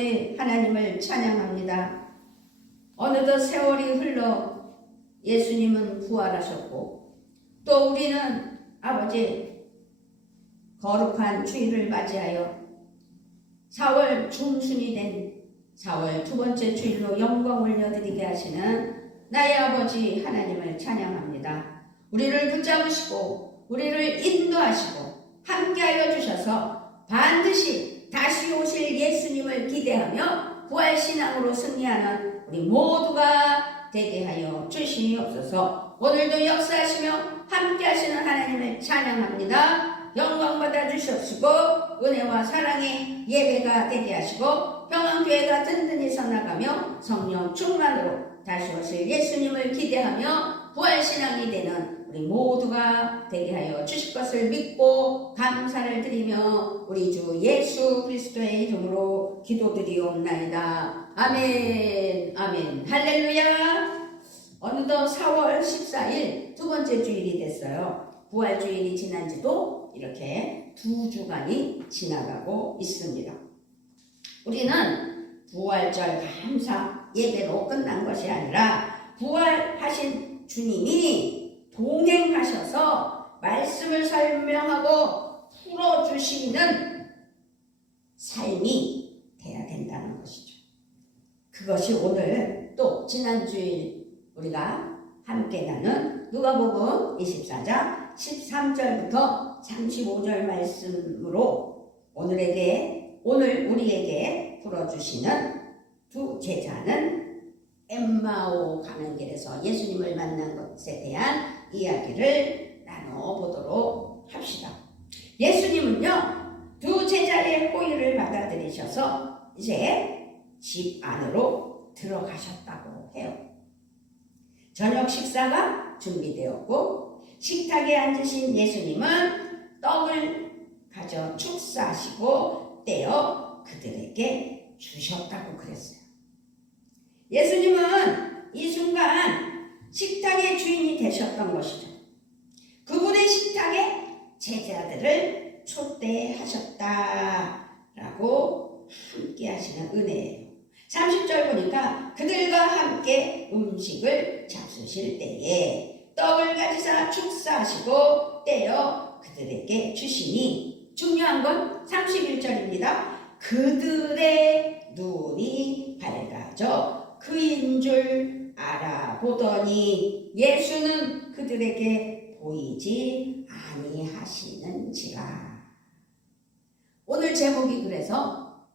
아버지 하나님을 찬양합니다. 어느덧 세월이 흘러 예수님은 부활하셨고 또 우리는 아버지 거룩한 주일을 맞이하여 4월 중순이 된 4월 두 번째 주일로 영광 올려드리게 하시는 나의 아버지 하나님을 찬양합니다. 우리를 붙잡으시고 우리를 인도하시고 함께하여 주셔서 반드시 다시 오실 예수님을 기대하며 부활신앙으로 승리하는 우리 모두가 되게 하여 주시옵소서. 오늘도 역사하시며 함께하시는 하나님을 찬양합니다. 영광 받아 주시옵시고 은혜와 사랑의 예배가 되게 하시고 평안교회가 든든히 서나가며 성령 충만으로 다시 오실 예수님을 기대하며 부활신앙이 되는 우리 모두가 되게 하여 주실 것을 믿고 감사를 드리며 우리 주 예수 그리스도의 이름으로 기도드리옵나이다. 아멘. 아멘. 할렐루야. 어느덧 4월 14일 두 번째 주일이 됐어요. 부활주일이 지난 지도 이렇게 2주간이 지나가고 있습니다. 우리는 부활절 감사 예배로 끝난 것이 아니라 부활하신 주님이 동행하셔서 말씀을 설명하고 풀어주시는 삶이 돼야 된다는 것이죠. 그것이 오늘 또 지난주일 우리가 함께 나눈 누가복음 24장 13절부터 35절 말씀으로 오늘 우리에게 풀어주시는 두 제자는 엠마오 가는 길에서 예수님을 만난 것에 대한 이야기를 나눠보도록 합시다. 예수님은요, 두 제자의 호의를 받아들이셔서 이제 집 안으로 들어가셨다고 해요. 저녁 식사가 준비되었고 식탁에 앉으신 예수님은 떡을 가져 축사하시고 떼어 그들에게 주셨다고 그랬어요. 예수님은 이 순간 식탁의 주인이 되셨던 것이죠. 그분의 식탁에 제자들을 초대하셨다라고 함께 하시는 은혜예요. 30절 보니까 그들과 함께 음식을 잡수실 때에 떡을 가지사 축사하시고 떼어 그들에게 주시니 중요한 건 31절입니다. 그들의 눈이 밝아져 그인 줄 알아보더니 예수는 그들에게 보이지 아니하시는지라. 오늘 제목이 그래서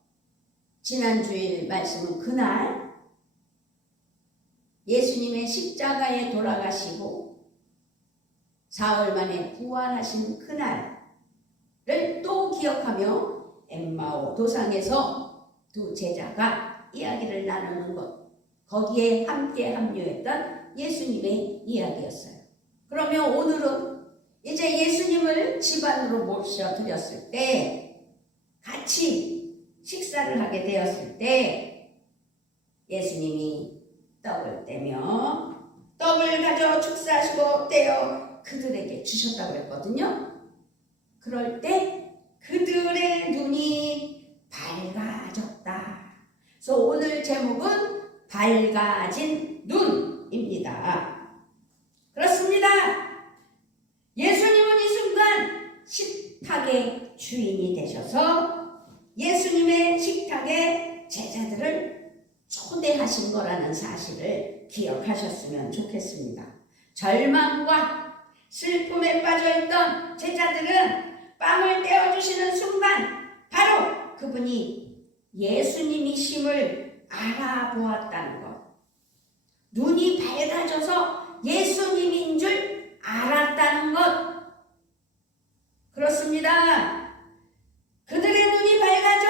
지난주일 말씀은 그날 예수님의 십자가에 돌아가시고 4월 만에 부활하신 그날을 또 기억하며 엠마오 도상에서 두 제자가 이야기를 나누는 것, 거기에 함께 합류했던 예수님의 이야기였어요. 그러면 오늘은 이제 예수님을 집안으로 모셔드렸을 때 같이 식사를 하게 되었을 때 예수님이 떡을 떼며 떡을 가져 축사하시고 떼어 그들에게 주셨다고 했거든요. 그럴 때 그들의 눈이 밝아졌다. 그래서 오늘 제목은 밝아진 눈입니다. 그렇습니다. 예수님은 이 순간 식탁의 주인이 되셔서 예수님의 식탁에 제자들을 초대하신 거라는 사실을 기억하셨으면 좋겠습니다. 절망과 슬픔에 빠져있던 제자들은 빵을 떼어주시는 순간 바로 그분이 예수님이심을 알아보았다는 것. 눈이 밝아져서 예수님인 줄 알았다는 것. 그렇습니다. 그들의 눈이 밝아져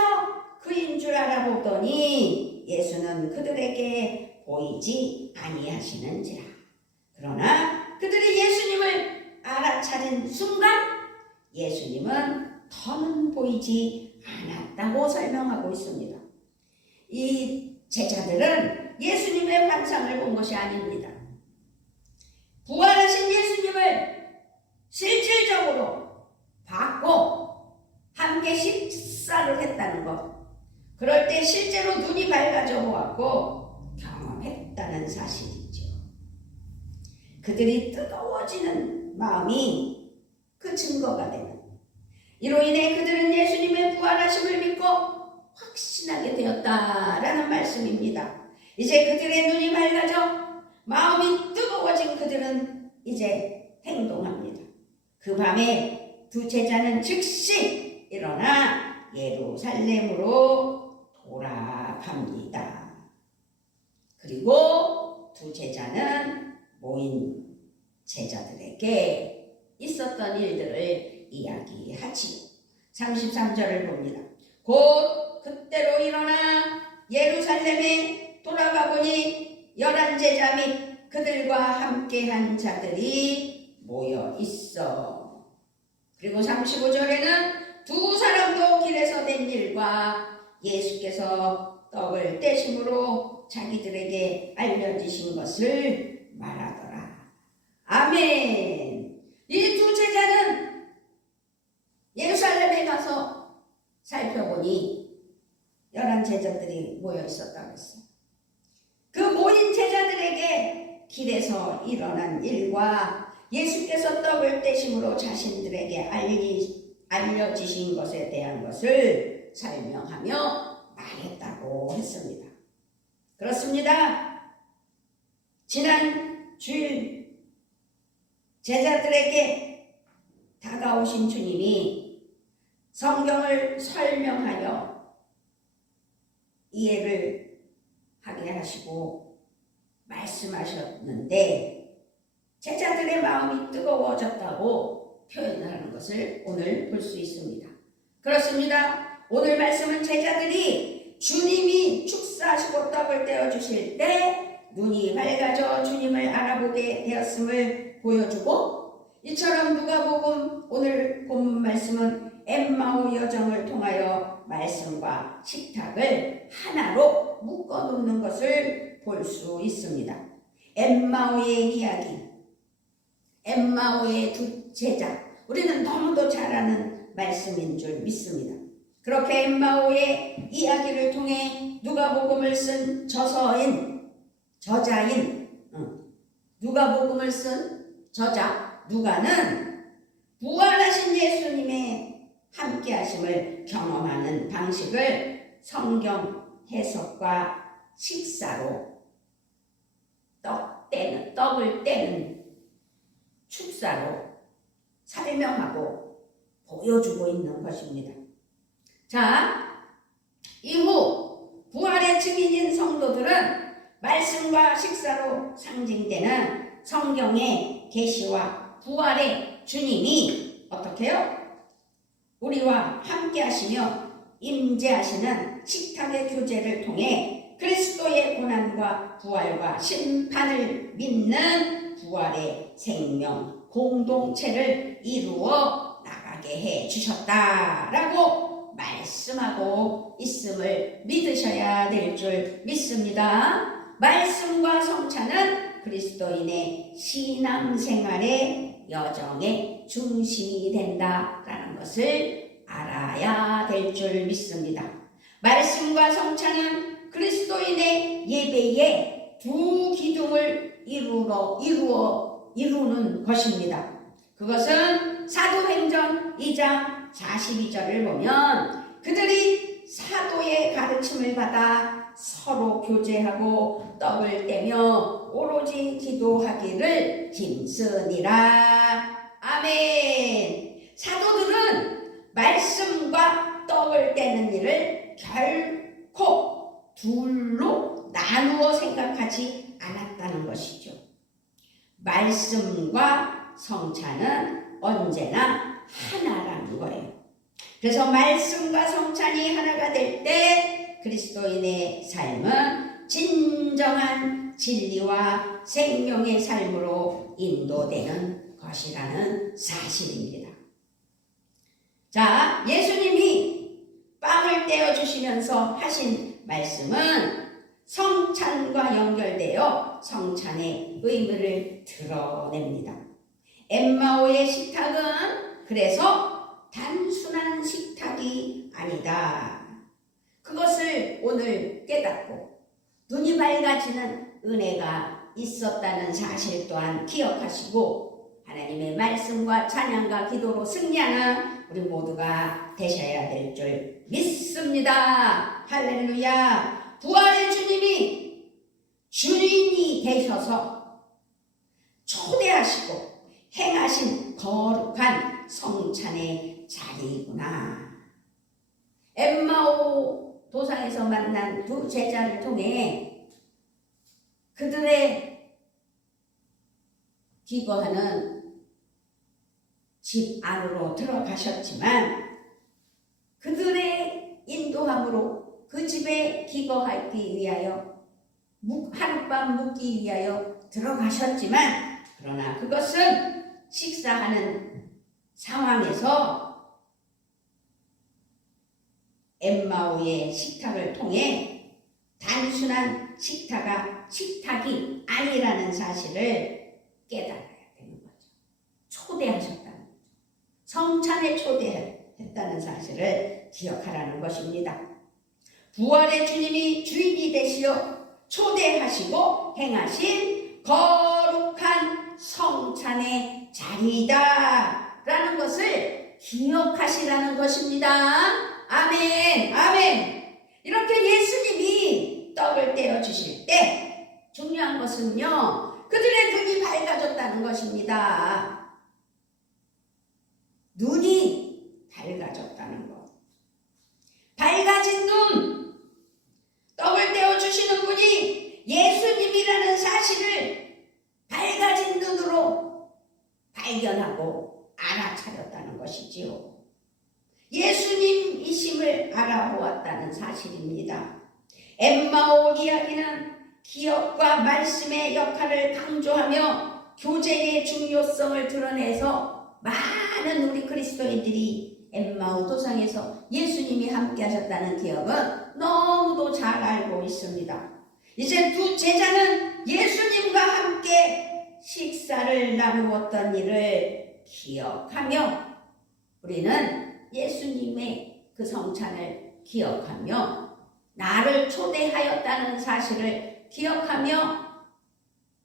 그인 줄 알아보더니 예수는 그들에게 보이지 아니하시는지라. 그러나 그들이 예수님을 알아차린 순간 예수님은 더는 보이지 않았다고 설명하고 있습니다. 이 제자들은 예수님의 환상을 본 것이 아닙니다. 부활하신 예수님을 실질적으로 봤고 함께 식사를 했다는 것, 그럴 때 실제로 눈이 밝아져 보았고 경험했다는 사실이죠. 그들이 뜨거워지는 마음이 그 증거가 되는, 이로 인해 그들은 예수님의 부활하심을 믿고 확신하게 되었다라는 말씀입니다. 이제 그들의 눈이 밝아져 마음이 뜨거워진 그들은 이제 행동합니다. 그 밤에 두 제자는 즉시 일어나 예루살렘으로 돌아갑니다. 그리고 두 제자는 모인 제자들에게 있었던 일들을 이야기하지요. 33절을 봅니다. 곧 그때로 일어나 예루살렘에 돌아가 보니 11제자 및 그들과 함께한 자들이 모여 있어. 그리고 35절에는 두 사람도 길에서 된 일과 예수께서 떡을 떼심으로 자기들에게 알려주신 것을 말하더라. 아멘. 이 두 제자는 예루살렘에 가서 살펴보니 11제자들이 모여 있었다고 했어요. 그 모인 제자들에게 길에서 일어난 일과 예수께서 떡을 떼심으로 자신들에게 알려주신 것에 대한 것을 설명하며 말했다고 했습니다. 그렇습니다. 지난 주일 제자들에게 다가오신 주님이 성경을 설명하여 이해를 하게 하시고 말씀하셨는데 제자들의 마음이 뜨거워졌다고 표현하는 것을 오늘 볼 수 있습니다. 그렇습니다. 오늘 말씀은 제자들이 주님이 축사하시고 떡을 떼어주실 때 눈이 밝아져 주님을 알아보게 되었음을 보여주고, 이처럼 누가복음 오늘 본문 말씀은 엠마오 여정을 통하여 말씀과 식탁을 하나로 묶어놓는 것을 볼 수 있습니다. 엠마오의 이야기, 엠마오의 두 제자, 우리는 너무도 잘 아는 말씀인 줄 믿습니다. 그렇게 엠마오의 이야기를 통해 누가복음을 쓴 저자인 누가복음을 쓴 저자 누가는 부활하신 예수님의 함께하심을 경험하는 방식을 성경 해석과 식사로 떡을 떼는 축사로 설명하고 보여주고 있는 것입니다. 자, 이후 부활의 증인인 성도들은 말씀과 식사로 상징되는 성경의 계시와 부활의 주님이 어떻게 해요? 우리와 함께 하시며 임재하시는 식탁의 교제를 통해 그리스도의 고난과 부활과 심판을 믿는 부활의 생명 공동체를 이루어 나가게 해 주셨다라고 말씀하고 있음을 믿으셔야 될 줄 믿습니다. 말씀과 성찬은 그리스도인의 신앙생활의 여정의 중심이 된다라는 것을 알아야 될 줄 믿습니다. 말씀과 성찬은 그리스도인의 예배의 두 기둥을 이루는 것입니다. 그것은 사도행전 2장 42절을 보면 그들이 사도의 가르침을 받아 서로 교제하고 떡을 떼며 오로지 기도하기를 힘쓰니라. 아멘. 사도들은 말씀과 떡을 떼는 일을 결코 둘로 나누어 생각하지 않았다는 것이죠. 말씀과 성찬은 언제나 하나라는 거예요. 그래서 말씀과 성찬이 하나가 될 때 그리스도인의 삶은 진정한 진리와 생명의 삶으로 인도되는 것이라는 사실입니다. 자, 예수님이 빵을 떼어주시면서 하신 말씀은 성찬과 연결되어 성찬의 의미를 드러냅니다. 엠마오의 식탁은 그래서 단순한 식탁이 아니다. 그것을 오늘 깨닫고 눈이 밝아지는 은혜가 있었다는 사실 또한 기억하시고 하나님의 말씀과 찬양과 기도로 승리하는 우리 모두가 되셔야 될 줄 믿습니다. 할렐루야. 부활의 주님이 주인이 되셔서 초대하시고 행하신 거룩한 성찬의 자리이구나. 엠마오 도상에서 만난 두 제자를 통해 그들의 기거하는 집 안으로 들어가셨지만 그들의 인도함으로 그 집에 기거하기 위하여 하룻밤 묵기 위하여 들어가셨지만 그러나 그것은 식사하는 상황에서 엠마오의 식탁을 통해 단순한 식탁이 아니라는 사실을 깨달아야 되는 거죠. 초대하셨다는 거죠. 성찬에 초대했다는 사실을 기억하라는 것입니다. 부활의 주님이 주인이 되시어 초대하시고 행하신 거룩한 성찬의 자리이다 라는 것을 기억하시라는 것입니다. 아멘, 아멘. 이렇게 예수님이 떡을 떼어 주실 때 중요한 것은요, 그들의 눈이 밝아졌다는 것입니다. 눈이 밝아졌다는 것. 밝아진 눈, 떡을 떼어 주시는 분이 예수님이라는 사실을 밝아진 눈으로 발견하고 알아차렸다는 것이지요. 예수님이심을 알아보았다는 사실입니다. 엠마오 이야기는 기억과 말씀의 역할을 강조하며 교제의 중요성을 드러내서 많은 우리 그리스도인들이 엠마오 도상에서 예수님이 함께 하셨다는 기억은 너무도 잘 알고 있습니다. 이제 두 제자는 예수님과 함께 식사를 나누었던 일을 기억하며 우리는 예수님의 그 성찬을 기억하며 나를 초대하였다는 사실을 기억하며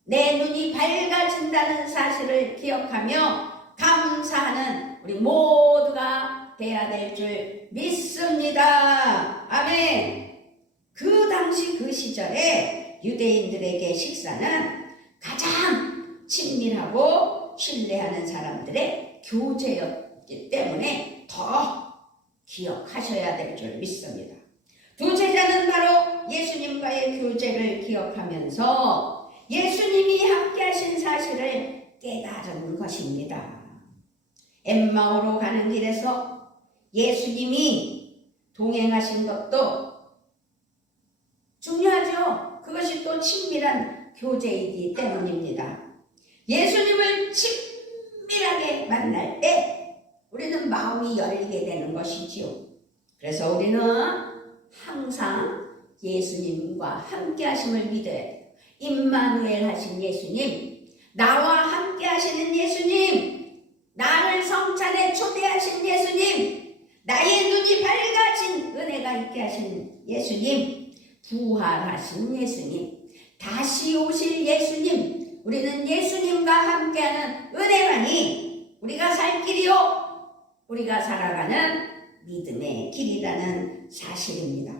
내 눈이 밝아진다는 사실을 기억하며 감사하는 우리 모두가 되어야 될 줄 믿습니다. 아멘. 그 당시 그 시절에 유대인들에게 식사는 가장 친밀하고 신뢰하는 사람들의 교제였기 때문에 더 기억하셔야 될 줄 믿습니다. 두 제자는 바로 예수님과의 교제를 기억하면서 예수님이 함께 하신 사실을 깨달은 것입니다. 엠마오로 가는 길에서 예수님이 동행하신 것도 중요하죠. 그것이 또 친밀한 교제이기 때문입니다. 예수님을 친밀하게 만날 때 우리는 마음이 열리게 되는 것이지요. 그래서 우리는 항상 예수님과 함께 하심을 믿어야 돼요. 임마누엘 하신 예수님, 나와 함께 하시는 예수님, 나를 성찬에 초대하신 예수님, 나의 눈이 밝아진 은혜가 있게 하신 예수님, 부활하신 예수님, 다시 오실 예수님, 우리는 예수님과 함께하는 은혜만이 우리가 살 길이요, 우리가 살아가는 믿음의 길이라는 사실입니다.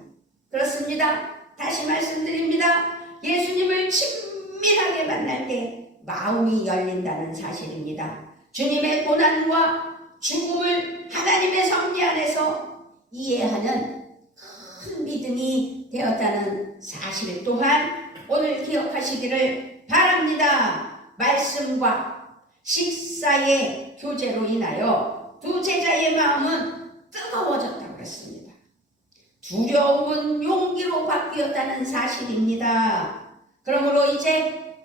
그렇습니다. 다시 말씀드립니다. 예수님을 친밀하게 만날 때 마음이 열린다는 사실입니다. 주님의 고난과 죽음을 하나님의 섭리 안에서 이해하는 큰 믿음이 되었다는 사실 또한 오늘 기억하시기를 바랍니다. 말씀과 식사의 교제로 인하여 두 제자의 마음은 뜨거워졌다고 했습니다. 두려움은 용기로 바뀌었다는 사실입니다. 그러므로 이제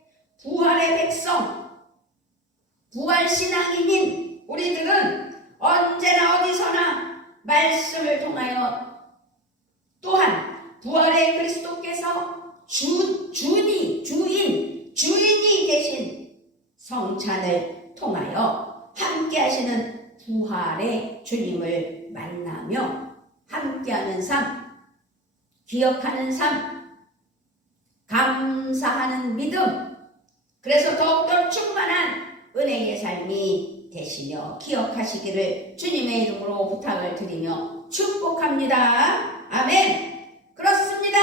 부활의 백성, 부활신앙인인 우리들은 언제나 어디서나 말씀을 통하여 또한 부활의 그리스도께서 주인이 되신 성찬을 통하여 함께 하시는 부활의 주님을 만나며 함께하는 삶, 기억하는 삶, 감사하는 믿음, 그래서 더욱더 충만한 은혜의 삶이 되시며 기억하시기를 주님의 이름으로 부탁을 드리며 축복합니다. 아멘. 그렇습니다.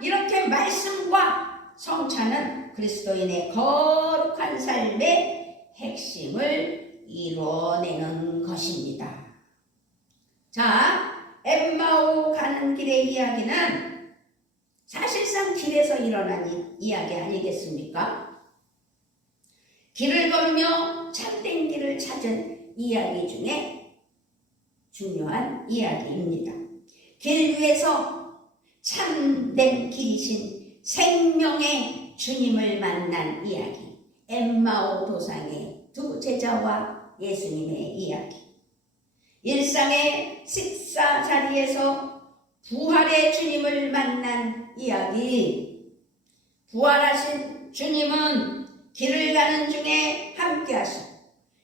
이렇게 말씀과 성찬은 그리스도인의 거룩한 삶의 핵심을 이루어내는 것입니다. 자, 엠마오 가는 길의 이야기는 사실상 길에서 일어난 이야기 아니겠습니까? 길을 걸으며 참된 길을 찾은 이야기 중에 중요한 이야기입니다. 길 위에서 참된 길이신 생명의 주님을 만난 이야기, 엠마오 도상의 두 제자와 예수님의 이야기. 일상의 식사 자리에서 부활의 주님을 만난 이야기. 부활하신 주님은 길을 가는 중에 함께 하시고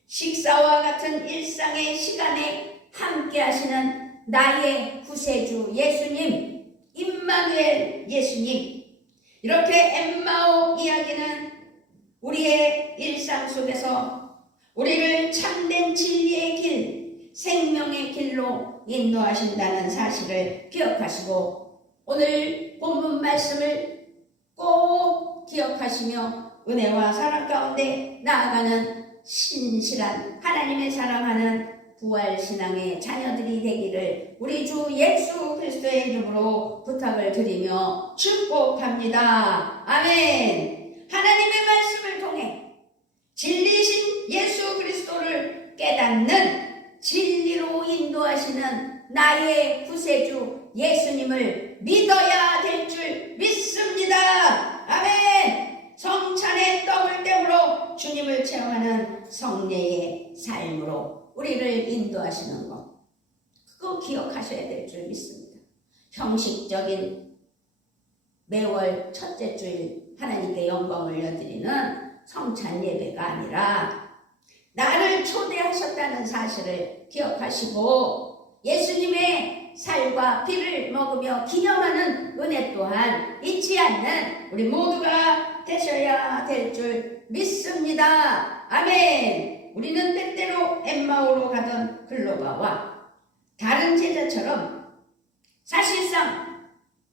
식사와 같은 일상의 시간에 함께 하시는 나의 구세주 예수님, 임마누엘 예수님. 이렇게 엠마오 이야기는 우리의 일상 속에서 우리를 참된 진리의 길, 생명의 길로 인도하신다는 사실을 기억하시고 오늘 본문 말씀을 꼭 기억하시며 은혜와 사랑 가운데 나아가는 신실한 하나님의 사랑하는 부활신앙의 자녀들이 되기를 우리 주 예수 그리스도의 이름으로 부탁을 드리며 축복합니다. 아멘. 하나님의 말씀을 통해 진리신 예수 그리스도를 깨닫는 진리로 인도하시는 나의 구세주 예수님을 믿어야 될 줄 믿습니다. 아멘. 성찬의 떡을 떼므로 주님을 체험하는 성례의 삶으로 우리를 인도하시는 것, 그거 기억하셔야 될 줄 믿습니다. 형식적인 매월 첫째 주일 하나님께 영광을 올려드리는 성찬 예배가 아니라 나를 초대하셨다는 사실을 기억하시고 예수님의 살과 피를 먹으며 기념하는 은혜 또한 잊지 않는 우리 모두가 되셔야 될 줄 믿습니다. 아멘. 우리는 때때로 엠마오로 가던 글로바와 다른 제자처럼 사실상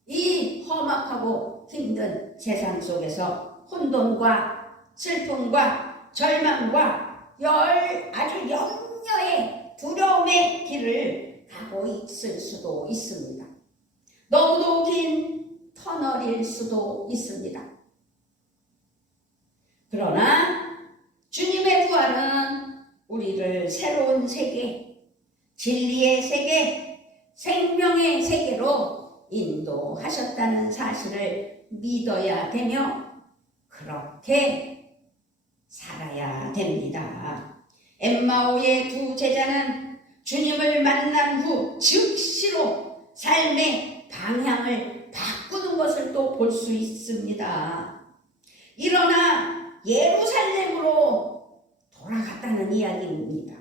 이 험악하고 힘든 세상 속에서 혼돈과 슬픔과 절망과 아주 염려의 두려움의 길을 가고 있을 수도 있습니다. 너무도 긴 터널일 수도 있습니다. 그러나 주님의 부활은 우리를 새로운 세계, 진리의 세계, 생명의 세계로 인도하셨다는 사실을 믿어야 되며 그렇게 살아야 됩니다. 엠마오의 두 제자는 주님을 만난 후 즉시로 삶의 방향을 바꾸는 것을 또 볼 수 있습니다. 일어나 예루살렘으로 돌아갔다는 이야기입니다.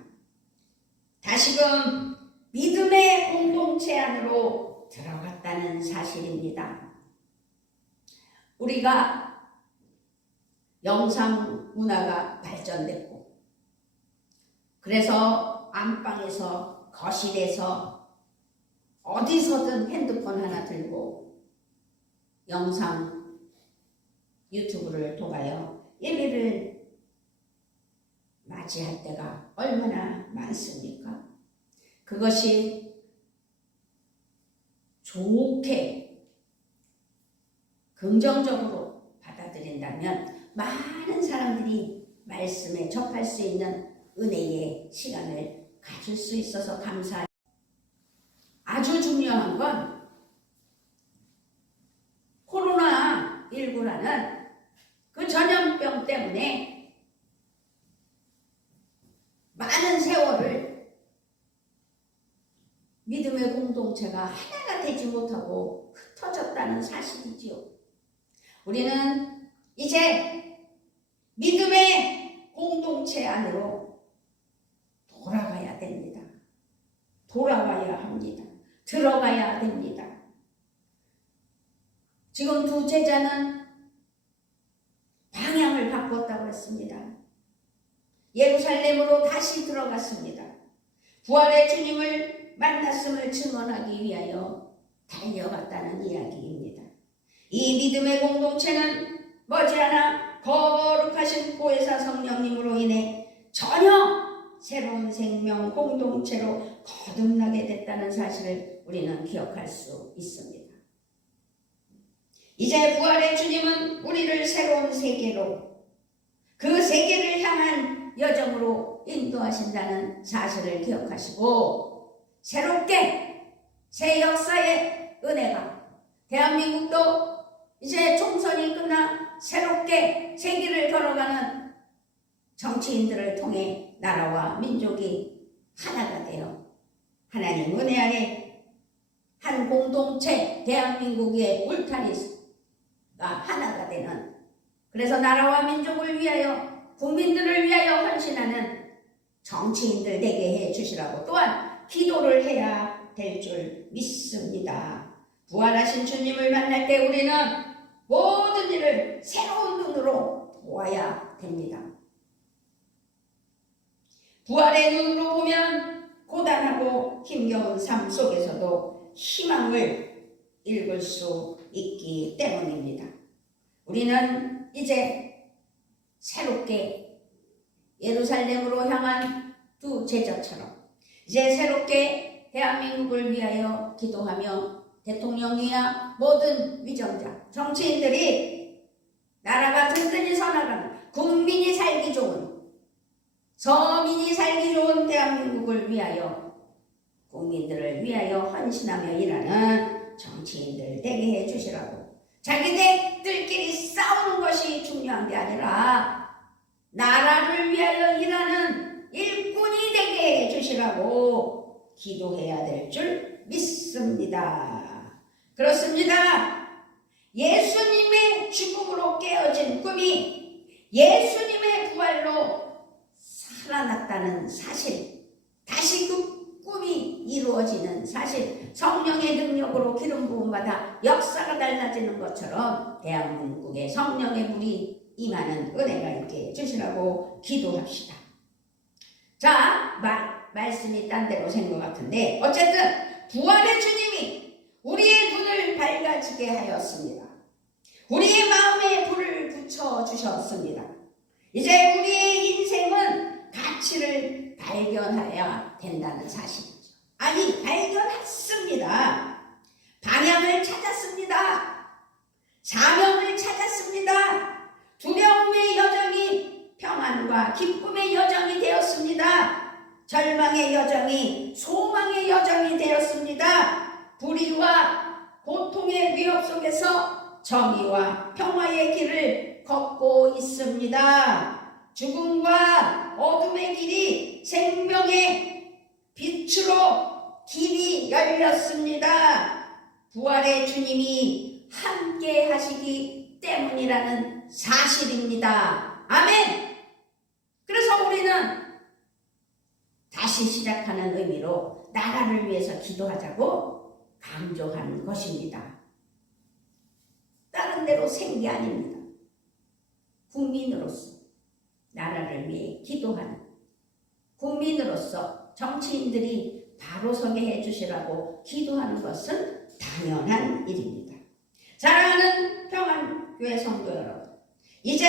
다시금 믿음의 공동체 안으로 들어갔다는 사실입니다. 우리가 영상 문화가 발전됐고 그래서 안방에서 거실에서 어디서든 핸드폰 하나 들고 영상 유튜브를 통하여 예배를 맞이할 때가 얼마나 많습니까? 그것이 좋게 긍정적으로 받아들인다면 많은 사람들이 말씀에 접할 수 있는 은혜의 시간을 가질 수 있어서 감사해요. 아주 중요한 건 코로나19라는 그 전염병 때문에 많은 세월을 믿음의 공동체가 하나가 되지 못하고 흩어졌다는 사실이지요. 우리는 이제 믿음의 공동체 안으로 돌아가야 됩니다. 돌아와야 합니다. 들어가야 됩니다. 지금 두 제자는 방향을 바꿨다고 했습니다. 예루살렘으로 다시 들어갔습니다. 부활의 주님을 만났음을 증언하기 위하여 달려갔다는 이야기입니다. 이 믿음의 공동체는 머지않아 거룩하신 보혜사 성령님으로 인해 전혀 새로운 생명 공동체로 거듭나게 됐다는 사실을 우리는 기억할 수 있습니다. 이제 부활의 주님은 우리를 새로운 세계로, 그 세계를 향한 여정으로 인도하신다는 사실을 기억하시고, 새롭게 새 역사의 은혜가, 대한민국도 이제 총선이 끝나 새롭게 세기를 걸어가는 정치인들을 통해 나라와 민족이 하나가 되어 하나님 은혜 아래 한 공동체 대한민국의 울타리가 하나가 되는, 그래서 나라와 민족을 위하여 국민들을 위하여 헌신하는 정치인들 되게 해주시라고 또한 기도를 해야 될 줄 믿습니다. 부활하신 주님을 만날 때 우리는 모든 일을 새로운 눈으로 보아야 됩니다. 부활의 눈으로 보면 고단하고 힘겨운 삶 속에서도 희망을 읽을 수 있기 때문입니다. 우리는 이제 새롭게 예루살렘으로 향한 두 제자처럼 이제 새롭게 대한민국을 위하여 기도하며 대통령이야 모든 위정자, 정치인들이 나라가 든든히 서나가는, 국민이 살기 좋은, 서민이 살기 좋은 대한민국을 위하여, 국민들을 위하여 헌신하며 일하는 정치인들 되게 해주시라고, 자기들끼리 싸우는 것이 중요한 게 아니라 나라를 위하여 일하는 일꾼이 되게 해주시라고 기도해야 될 줄 믿습니다. 그렇습니다. 예수님의 죽음으로 깨어진 꿈이 예수님의 부활로 살아났다는 사실, 다시 그 꿈이 이루어지는 사실, 성령의 능력으로 기름 부음받아 역사가 달라지는 것처럼 대한민국에 성령의 물이 임하는 은혜가 있게 해주시라고 기도합시다. 자, 말씀이 딴 데로 샌 것 같은데 어쨌든 부활의 주님이 우리의 눈을 밝아지게 하였습니다. 우리의 마음에 불을 붙여주셨습니다. 이제 우리의 인생은 가치를 발견해야 된다는 사실이죠. 아니, 발견했습니다. 방향을 찾았습니다. 사명을 찾았습니다. 두려움의 여정이 평안과 기쁨의 여정이 되었습니다. 절망의 여정이 소망의 여정이 되었습니다. 불의와 고통의 위협 속에서 정의와 평화의 길을 걷고 있습니다. 죽음과 어둠의 길이 생명의 빛으로 길이 열렸습니다. 부활의 주님이 함께 하시기 때문이라는 사실입니다. 아멘! 그래서 우리는 다시 시작하는 의미로 나라를 위해서 기도하자고 강조한 것입니다. 다른 데로 생 게 아닙니다. 국민으로서 나라를 위해 기도하는, 국민으로서 정치인들이 바로 서게 해주시라고 기도하는 것은 당연한 일입니다. 사랑하는 평안교회 성도 여러분, 이제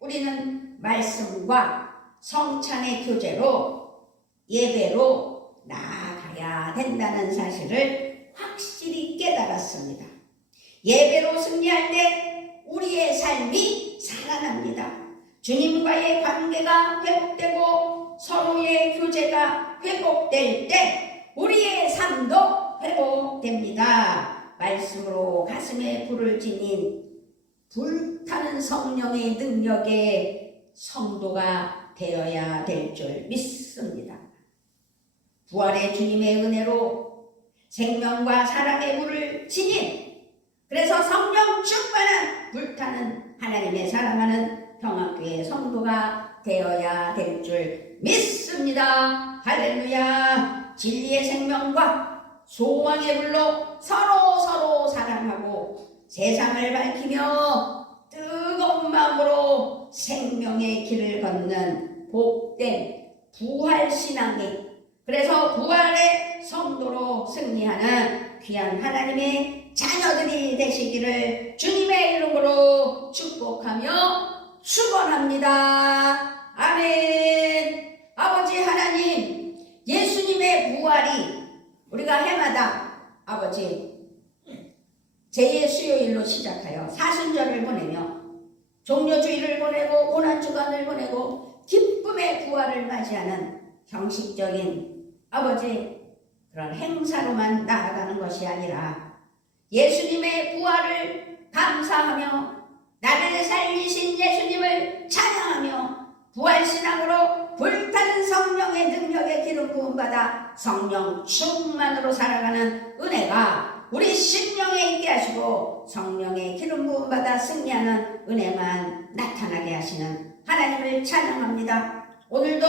우리는 말씀과 성찬의 교제로 예배로 나아가야 된다는 사실을 확실히 깨달았습니다. 예배로 승리할 때 우리의 삶이 살아납니다. 주님과의 관계가 회복되고 서로의 교제가 회복될 때 우리의 삶도 회복됩니다. 말씀으로 가슴에 불을 지닌 불타는 성령의 능력의 성도가 되어야 될 줄 믿습니다. 부활의 주님의 은혜로 생명과 사랑의 불을 지닌, 그래서 성령 충만한 불타는 하나님의 사랑하는 평안교회 성도가 되어야 될 줄 믿습니다. 할렐루야. 진리의 생명과 소망의 불로 서로 사랑하고 세상을 밝히며 뜨거운 마음으로 생명의 길을 걷는 복된 부활신앙이, 그래서 부활의 성도로 승리하는 귀한 하나님의 자녀들이 되시기를 주님의 이름으로 축복하며 축원합니다. 아멘. 아버지 하나님, 예수님의 부활이 우리가 해마다 아버지 제2의 수요일로 시작하여 사순절을 보내며 종료주일을 보내고 고난주간을 보내고 기쁨의 부활을 맞이하는 형식적인 아버지 그런 행사로만 나아가는 것이 아니라 예수님의 부활을 감사하며 나를 살리신 예수님을 찬양하며 부활신앙으로 불타는 성령의 능력의 기름 부음받아 성령 충만으로 살아가는 은혜가 우리 심령에 있게 하시고 성령의 기름 부음받아 승리하는 은혜만 나타나게 하시는 하나님을 찬양합니다. 오늘도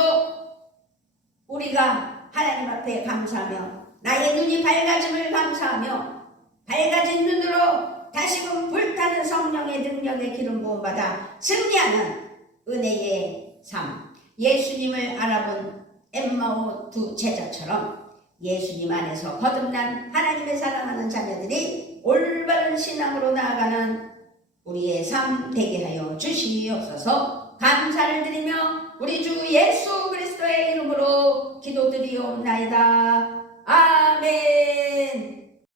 우리가 하나님 앞에 감사하며 나의 눈이 밝아짐을 감사하며 밝아진 눈으로 다시금 불타는 성령의 능력의 기름 부음받아 승리하는 은혜의 삶, 예수님을 알아본 엠마오 두 제자처럼 예수님 안에서 거듭난 하나님의 사랑하는 자녀들이 올바른 신앙으로 나아가는 우리의 삶 되게 하여 주시옵소서. 감사를 드리며 우리 주 예수 그리스도의 이름으로 기도드리옵나이다. 아멘.